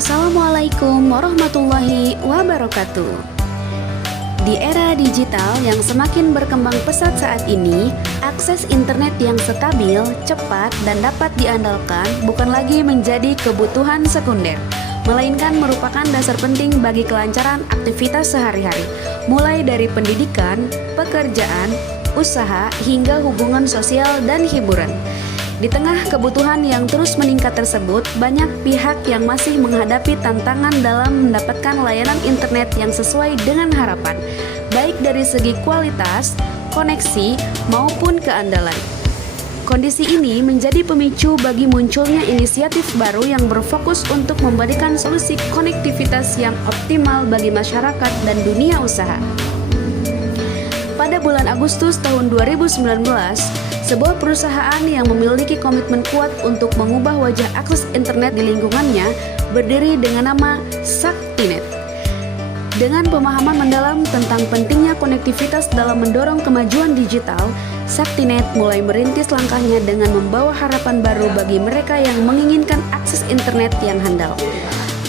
Assalamualaikum warahmatullahi wabarakatuh. Di era digital yang semakin berkembang pesat saat ini, akses internet yang stabil, cepat, dan dapat diandalkan bukan lagi menjadi kebutuhan sekunder, melainkan merupakan dasar penting bagi kelancaran aktivitas sehari-hari, mulai dari pendidikan, pekerjaan, usaha, hingga hubungan sosial dan hiburan. Di tengah kebutuhan yang terus meningkat tersebut, banyak pihak yang masih menghadapi tantangan dalam mendapatkan layanan internet yang sesuai dengan harapan, baik dari segi kualitas, koneksi, maupun keandalan. Kondisi ini menjadi pemicu bagi munculnya inisiatif baru yang berfokus untuk memberikan solusi konektivitas yang optimal bagi masyarakat dan dunia usaha. Pada bulan Agustus tahun 2019, sebuah perusahaan yang memiliki komitmen kuat untuk mengubah wajah akses internet di lingkungannya berdiri dengan nama Saktinet. Dengan pemahaman mendalam tentang pentingnya konektivitas dalam mendorong kemajuan digital, Saktinet mulai merintis langkahnya dengan membawa harapan baru bagi mereka yang menginginkan akses internet yang handal.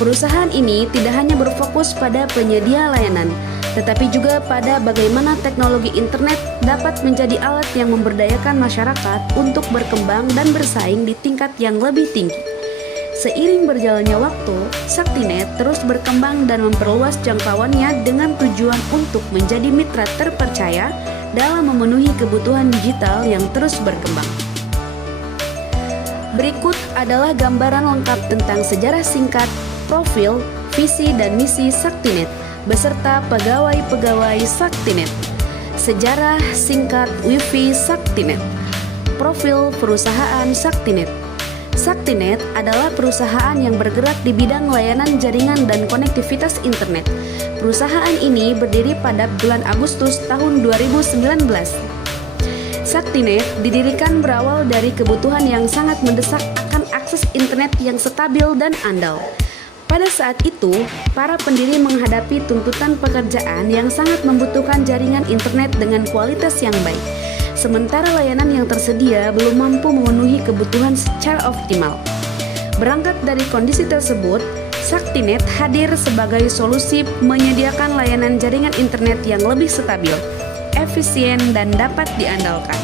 Perusahaan ini tidak hanya berfokus pada penyedia layanan, tetapi juga pada bagaimana teknologi internet dapat menjadi alat yang memberdayakan masyarakat untuk berkembang dan bersaing di tingkat yang lebih tinggi. Seiring berjalannya waktu, Saktinet terus berkembang dan memperluas jangkauannya dengan tujuan untuk menjadi mitra terpercaya dalam memenuhi kebutuhan digital yang terus berkembang. Berikut adalah gambaran lengkap tentang sejarah singkat, profil, visi, dan misi Saktinet beserta pegawai-pegawai Saktinet. Sejarah singkat Wifi Saktinet. Profil perusahaan Saktinet. Saktinet adalah perusahaan yang bergerak di bidang layanan jaringan dan konektivitas internet. Perusahaan ini berdiri pada bulan Agustus tahun 2019. Saktinet didirikan berawal dari kebutuhan yang sangat mendesak akan akses internet yang stabil dan andal. Pada saat itu, para pendiri menghadapi tuntutan pekerjaan yang sangat membutuhkan jaringan internet dengan kualitas yang baik, sementara layanan yang tersedia belum mampu memenuhi kebutuhan secara optimal. Berangkat dari kondisi tersebut, Saktinet hadir sebagai solusi menyediakan layanan jaringan internet yang lebih stabil, efisien, dan dapat diandalkan.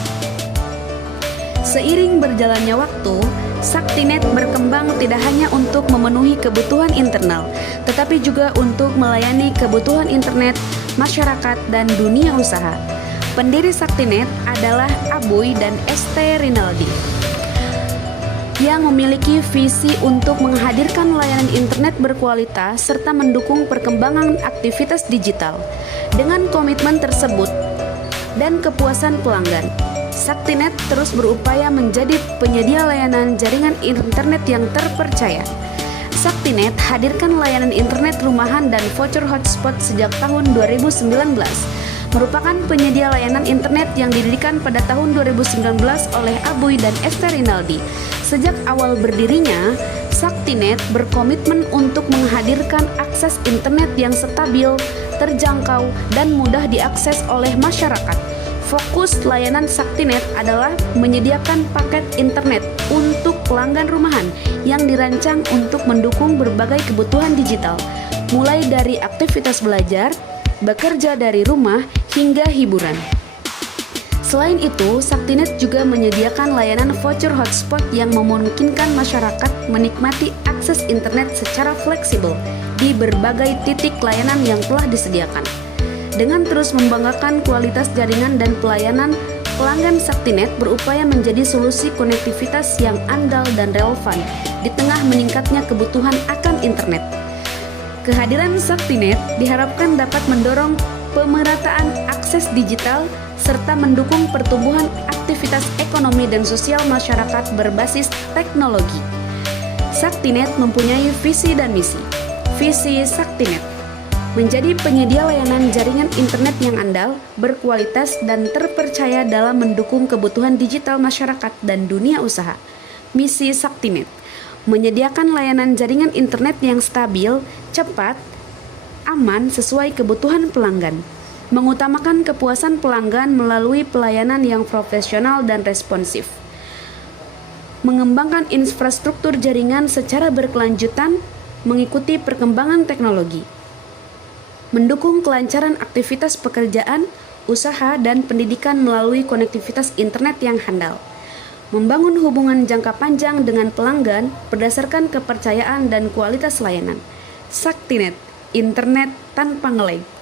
Seiring berjalannya waktu, Saktinet berkembang tidak hanya untuk memenuhi kebutuhan internal, tetapi juga untuk melayani kebutuhan internet, masyarakat, dan dunia usaha. Pendiri Saktinet adalah Aboy dan ST Rinaldi, yang memiliki visi untuk menghadirkan layanan internet berkualitas serta mendukung perkembangan aktivitas digital. Dengan komitmen tersebut dan kepuasan pelanggan, Saktinet terus berupaya menjadi penyedia layanan jaringan internet yang terpercaya. Saktinet hadirkan layanan internet rumahan dan voucher hotspot sejak tahun 2019. Merupakan penyedia layanan internet yang didirikan pada tahun 2019 oleh Aboy dan Esther Rinaldi. Sejak awal berdirinya, Saktinet berkomitmen untuk menghadirkan akses internet yang stabil, terjangkau, dan mudah diakses oleh masyarakat. Fokus layanan Saktinet adalah menyediakan paket internet untuk pelanggan rumahan yang dirancang untuk mendukung berbagai kebutuhan digital, mulai dari aktivitas belajar, bekerja dari rumah, hingga hiburan. Selain itu, Saktinet juga menyediakan layanan voucher hotspot yang memungkinkan masyarakat menikmati akses internet secara fleksibel di berbagai titik layanan yang telah disediakan. Dengan terus membanggakan kualitas jaringan dan pelayanan, pelanggan Saktinet berupaya menjadi solusi konektivitas yang andal dan relevan di tengah meningkatnya kebutuhan akan internet. Kehadiran Saktinet diharapkan dapat mendorong pemerataan akses digital serta mendukung pertumbuhan aktivitas ekonomi dan sosial masyarakat berbasis teknologi. Saktinet mempunyai visi dan misi. Visi Saktinet menjadi penyedia layanan jaringan internet yang andal, berkualitas, dan terpercaya dalam mendukung kebutuhan digital masyarakat dan dunia usaha. Misi Saktinet menyediakan layanan jaringan internet yang stabil, cepat, aman sesuai kebutuhan pelanggan. Mengutamakan kepuasan pelanggan melalui pelayanan yang profesional dan responsif. Mengembangkan infrastruktur jaringan secara berkelanjutan, mengikuti perkembangan teknologi, mendukung kelancaran aktivitas pekerjaan, usaha, dan pendidikan melalui konektivitas internet yang handal, membangun hubungan jangka panjang dengan pelanggan berdasarkan kepercayaan dan kualitas layanan. Saktinet, internet tanpa ngelag.